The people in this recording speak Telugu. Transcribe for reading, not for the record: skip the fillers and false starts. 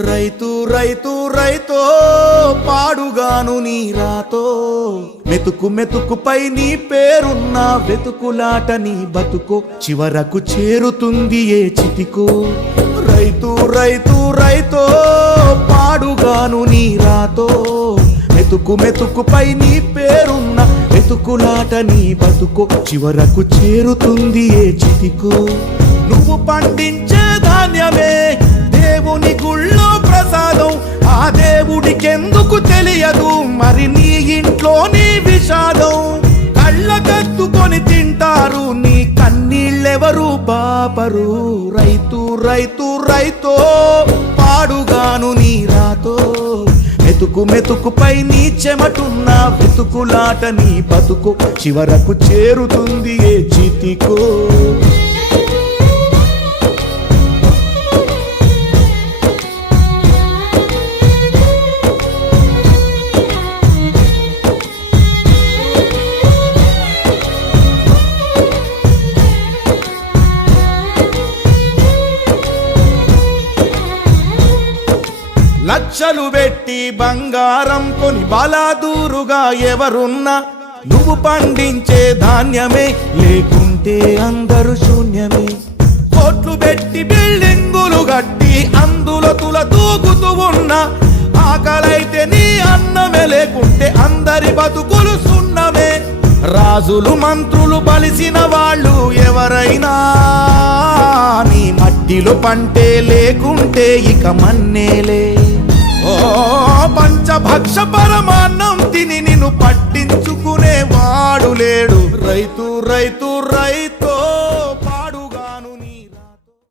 రైతు రైతు రైతో పాడుగాను నీ రాతో మెతుకు మెతుకుపై నీ పేరున్న వెతుకులాట నీ బతుకో చివరకు చేరుతుంది ఏ చితికో రైతు రైతు రైతో పాడుగాను నీ రాతో మెతుకు మెతుకుపై నీ పేరున్న వెతుకులాట నీ బతుకో చివరకు చేరుతుంది ఏ చితికో నువ్వు పండించే ధాన్యమే దేవుని గుళ్ళో ప్రసాదం ఆ దేవుడికెందుకు తెలియదు మరి నీ ఇంట్లో నీ విషాదం కళ్ళకత్తుకొని తింటారు నీ కన్నీళ్ళెవరు పాపరు రైతు రైతు రైతో పాడుగాను నీ రాతో మెతుకు మెతుకుపై నీ చెమటున్న వెతుకులాట నీ బతుకు చివరకు చేరుతుంది ఏ చితికో లక్షలు పెట్టి బంగారం కొని బలాదూరుగా ఎవరున్నా నువ్వు పండించే ధాన్యమే లేకుంటే అందరూ శూన్యమే కోట్లు పెట్టి బిల్డింగులు కట్టి అందులో తుల దూకుతూ ఉన్నా ఆకలైతే నీ అన్నమే లేకుంటే అందరి బతుకులు సున్నమే రాజులు మంత్రులు బలిసిన వాళ్ళు ఎవరైనా నీ మట్టిలో పంటే లేకుంటే ఇక మన్నేలే ఓ పంచభక్ష పరమాన్నం తిని నిన్ను పట్టించుకునే వాడు లేడు రైతు రైతు రైతు